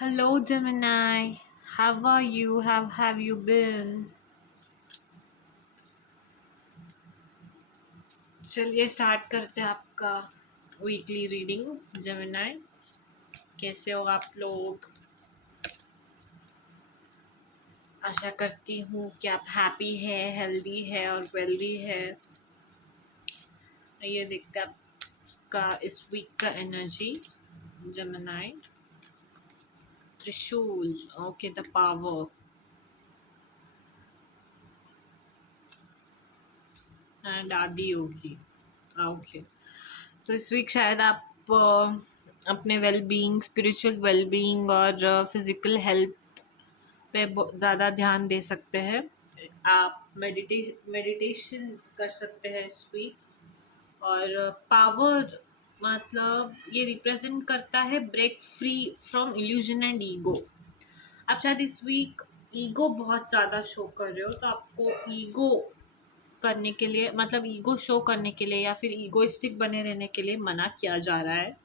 Hello, Gemini. How are you? How have you been? चलिए start करते हैं आपका वीकली रीडिंग जेमिनाई। कैसे हो आप लोग? आशा करती हूँ कि आप हैप्पी है, हेल्दी है और वेल्दी है। ये देखते हैं आपका इस वीक का एनर्जी जेमिनाई। त्रिशूल, ओके, द पावर एंड आदि योगी। ओके, सो इस वीक शायद आप अपने वेलबींग, स्पिरिचुअल वेलबींग और फिजिकल हेल्थ पे ज़्यादा ध्यान दे सकते हैं। आप मेडिटेशन कर सकते हैं इस वीक। और पावर मतलब ये रिप्रेजेंट करता है break free from illusion and ego. आप शायद इस वीक ईगो बहुत ज़्यादा शो कर रहे हो, तो आपको ईगो करने के लिए, मतलब ईगो शो करने के लिए या फिर ईगोइस्टिक बने रहने के लिए मना किया जा रहा है।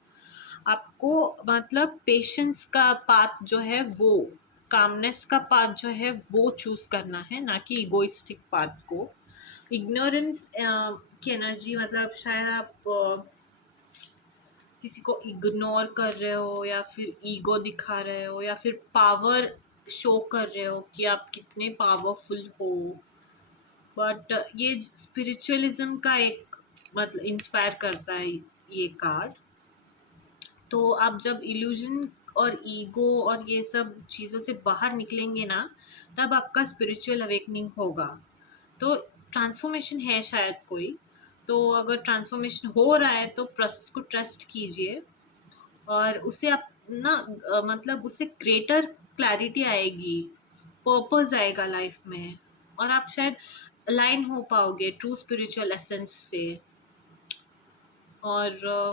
आपको मतलब पेशेंस का पाथ जो है वो, कामनेस का पाथ जो है वो चूज करना है, ना कि ईगोइस्टिक पाथ को। इग्नोरेंस की एनर्जी मतलब शायद आप किसी को इग्नोर कर रहे हो या फिर ईगो दिखा रहे हो या फिर पावर शो कर रहे हो कि आप कितने पावरफुल हो। बट ये स्पिरिचुअलिज्म का एक मतलब इंस्पायर करता है ये कार्ड। तो आप जब इल्यूजन और ईगो और ये सब चीज़ों से बाहर निकलेंगे ना, तब आपका स्पिरिचुअल अवेकनिंग होगा। तो ट्रांसफॉर्मेशन है शायद कोई। तो अगर ट्रांसफॉर्मेशन हो रहा है तो प्रोसेस को ट्रस्ट कीजिए और उसे आप ना मतलब उससे ग्रेटर क्लैरिटी आएगी, पर्पस आएगा लाइफ में, और आप शायद अलाइन हो पाओगे ट्रू स्पिरिचुअल एसेंस से। और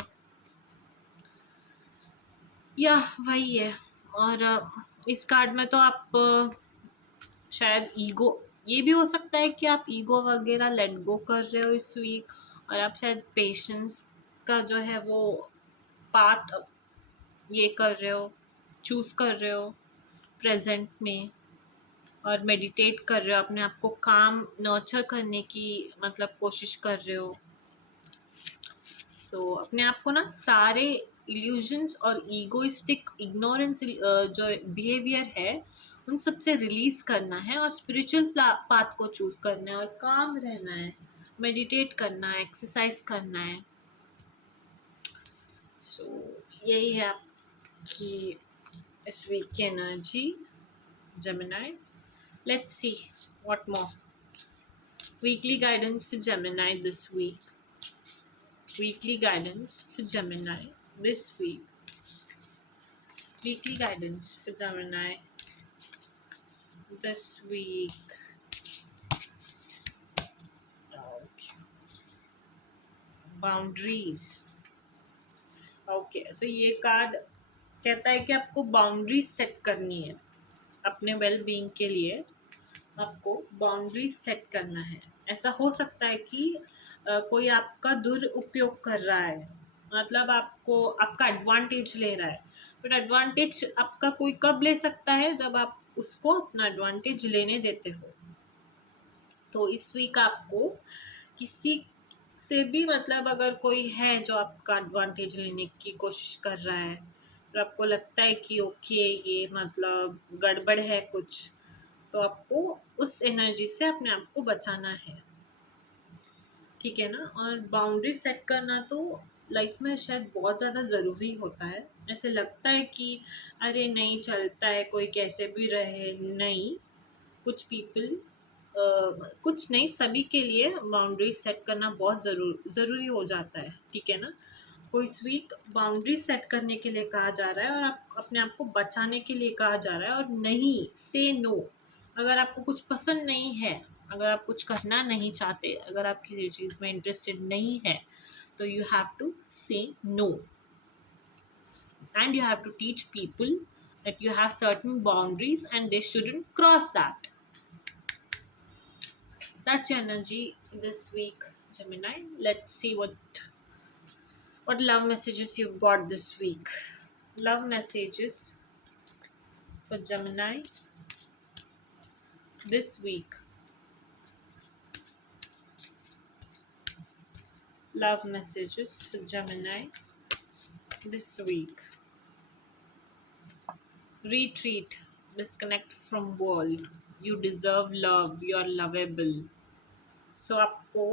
या वही है। और इस कार्ड में तो आप शायद ईगो, ये भी हो सकता है कि आप ईगो वगैरह लेट गो कर रहे हो इस वीक, और आप शायद पेशेंस का जो है वो पाथ ये कर रहे हो, चूज कर रहे हो प्रेजेंट में, और मेडिटेट कर रहे हो, अपने आप को काम नर्चर करने की मतलब कोशिश कर रहे हो। सो अपने आप को ना सारे इल्यूजन्स और ईगोइस्टिक इग्नोरेंस जो बिहेवियर है उन सब से रिलीज करना है, और स्पिरिचुअल पाथ को चूज करना है, और काम रहना है, मेडिटेट करना है, एक्सरसाइज करना है। सो यही है आपकी इस वीक की energy Gemini. Let's see what more weekly guidance for Gemini this week. Weekly guidance for Gemini this week. Weekly guidance for Gemini this week. Okay. Boundaries. Okay, so ये कार्ड कहता है कि आपको बाउंड्रीज सेट करनी है अपने well being के लिए। आपको बाउंड्रीज सेट करना है। ऐसा हो सकता है कि कोई आपका दुरुपयोग कर रहा है, मतलब आपको आपका एडवांटेज ले रहा है। बट एडवांटेज आपका कोई कब ले सकता है? जब आप उसको अपना एडवांटेज लेने देते हो। तो इस वीक आपको किसी से भी मतलब अगर कोई है जो आपका एडवांटेज लेने की कोशिश कर रहा है, तो आपको लगता है कि ओके ये मतलब गड़बड़ है कुछ, तो आपको उस एनर्जी से अपने आप को बचाना है, ठीक है ना। और बाउंड्री सेट करना तो लाइफ में शायद बहुत ज़्यादा ज़रूरी होता है। ऐसे लगता है कि अरे नहीं चलता है, कोई कैसे भी रहे, नहीं, कुछ पीपल कुछ नहीं, सभी के लिए बाउंड्री सेट करना बहुत ज़रूरी हो जाता है, ठीक है ना। कोई इस वीक बाउंड्री सेट करने के लिए कहा जा रहा है, और आप अपने आप को बचाने के लिए कहा जा रहा है। और नहीं, से नो। अगर आपको कुछ पसंद नहीं है, अगर आप कुछ करना नहीं चाहते, अगर आप किसी चीज़ में इंटरेस्टेड नहीं है, तो यू हैव टू से no, and you have to teach people that you have certain boundaries and they shouldn't cross that. That's your energy this week, Gemini. Let's see what love messages you've got this week. Love messages for Gemini this week. Love messages for Gemini this week. Retreat, disconnect from world. You deserve love, you are lovable. So आपको,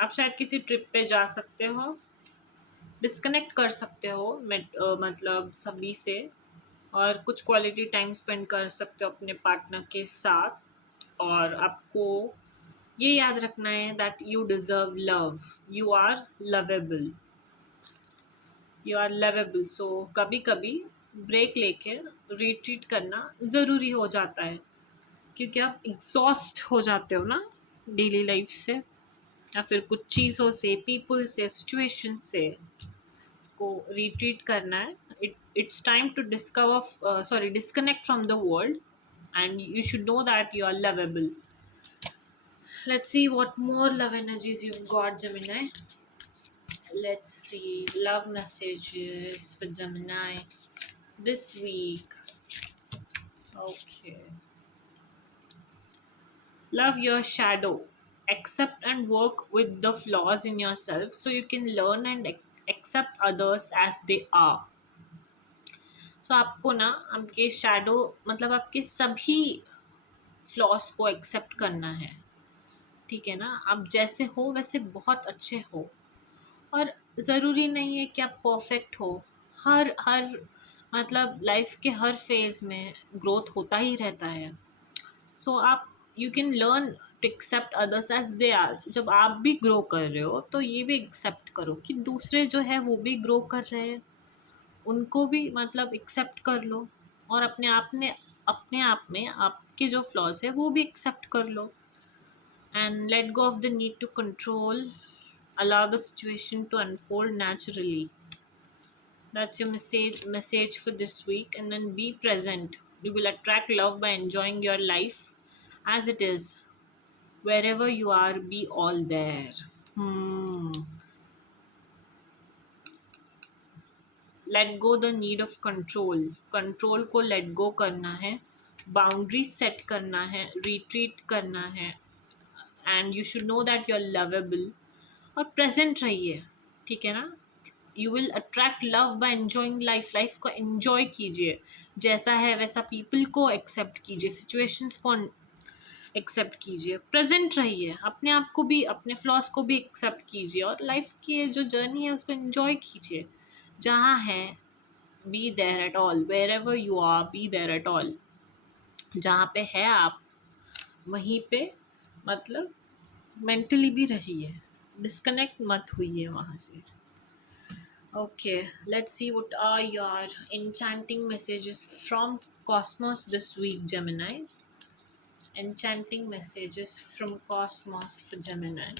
आप शायद किसी trip पे जा सकते हो, disconnect कर सकते हो मतलब सभी से, और कुछ क्वालिटी टाइम स्पेंड कर सकते हो अपने पार्टनर के साथ। और आपको ये याद रखना है that you deserve love, you are lovable, you are lovable. So कभी कभी ब्रेक लेके रिट्रीट करना ज़रूरी हो जाता है, क्योंकि आप एग्जॉस्ट हो जाते हो ना डेली लाइफ से, या फिर कुछ चीज़ों से, पीपल से, सिचुएशन से। को रिट्रीट करना है, it's time to disconnect from the world, and you should know that you are lovable. Let's see what more love energies you've got, Gemini. Let's see love messages for Gemini this week. Okay. Love your shadow. Accept and work with the flaws in yourself so you can learn and accept others as they are. So आपको ना आपके shadow मतलब आपके सभी flaws को accept करना है, ठीक है ना। आप जैसे हो वैसे बहुत अच्छे हो, और ज़रूरी नहीं है कि आप परफेक्ट हो। हर हर मतलब लाइफ के हर फेज़ में ग्रोथ होता ही रहता है। सो आप you can learn to accept others as they are. जब आप भी ग्रो कर रहे हो तो ये भी एक्सेप्ट करो कि दूसरे जो है वो भी ग्रो कर रहे हैं, उनको भी मतलब एक्सेप्ट कर लो। और अपने आप में आपके जो फ्लॉज है वो भी एक्सेप्ट कर लो, and let go of the need to control. Allow the situation to unfold naturally. That's your message for this week. And then be present. You will attract love by enjoying your life as it is. Wherever you are, be all there. Let go the need of control. Control को let go करना है, boundary set करना है, retreat करना है, and you should know that you are lovable. और present रहिए, ठीक है ना। You will attract love by enjoying life. Life को एन्जॉय कीजिए, जैसा है वैसा पीपल को एक्सेप्ट कीजिए, सिचुएशंस को एक्सेप्ट कीजिए, प्रेजेंट रहिए, अपने आप को भी, अपने फ्लॉज को भी एक्सेप्ट कीजिए, और लाइफ की जो जर्नी है उसको एन्जॉय कीजिए। जहाँ है be there at all, wherever you are be there at all. जहाँ पे है आप वहीं पे मतलब मेंटली भी रहिए, डिस्कनेक्ट मत हुई वहाँ से। Okay, let's see what are your enchanting messages from Cosmos this week, Gemini. Enchanting messages from Cosmos for Gemini.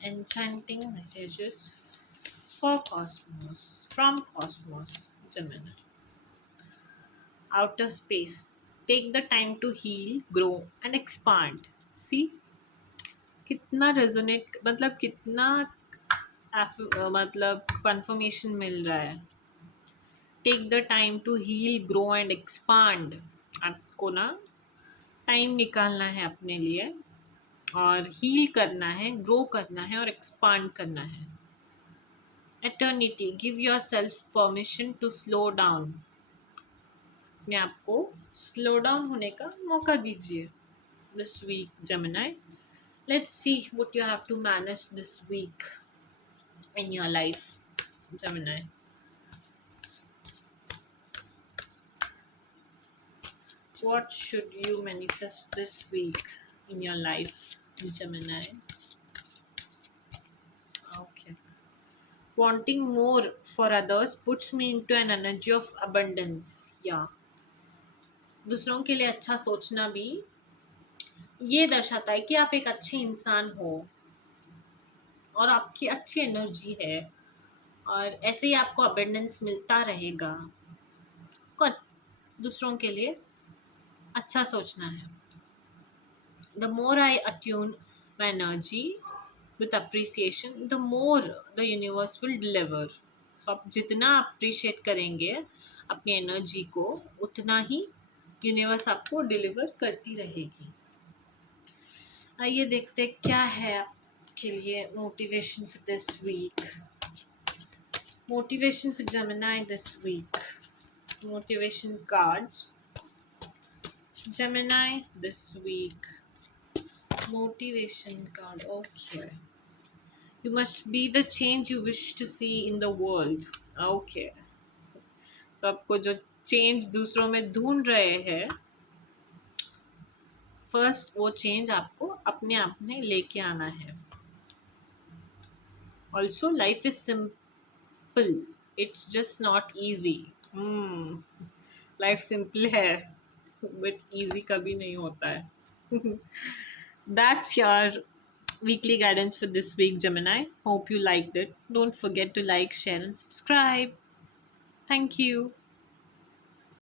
Enchanting messages for Cosmos, from Cosmos, Gemini. Outer space. Take the time to heal, grow and expand. See? कितना resonate, मतलब कितना मतलब confirmation मिल रहा है। Take the time to heal, grow and expand. आपको ना time निकालना है अपने लिए, और हील करना है, ग्रो करना है और एक्सपांड करना है। Eternity, give yourself permission to slow down. अपने आप को स्लो डाउन होने का मौका दीजिए this week, Gemini. Let's see what you have to manage this week in your life, Gemini. What should you manifest this week in your life, Gemini? Okay. Wanting more for others puts me into an energy of abundance. Yeah. दूसरों के लिए अच्छा सोचना भी ये दर्शाता है कि आप एक अच्छे इंसान हो, और आपकी अच्छी एनर्जी है, और ऐसे ही आपको अबंडेंस मिलता रहेगा। को दूसरों के लिए अच्छा सोचना है। The more I attune my energy with appreciation, the more the universe will deliver. So आप जितना अप्रिशिएट करेंगे, अपनी एनर्जी को उतना ही यूनिवर्स आपको डिलीवर करती रहेगी। आइए देखते हैं क्या है आपके लिए motivation for this week. Motivation for Gemini this week. Motivation cards Gemini this week. Motivation card. Okay. You must be the change you wish to see in the world. Okay. So आपको जो change दूसरों में ढूंढ रहे हैं, first वो change आपको अपने आप में लेके आना है। Also life is simple, it's just not easy. Life simple है बट ईजी कभी नहीं होता है। That's your weekly guidance for this week, Gemini. Hope you liked it. Don't forget to like, share, and subscribe. Thank you.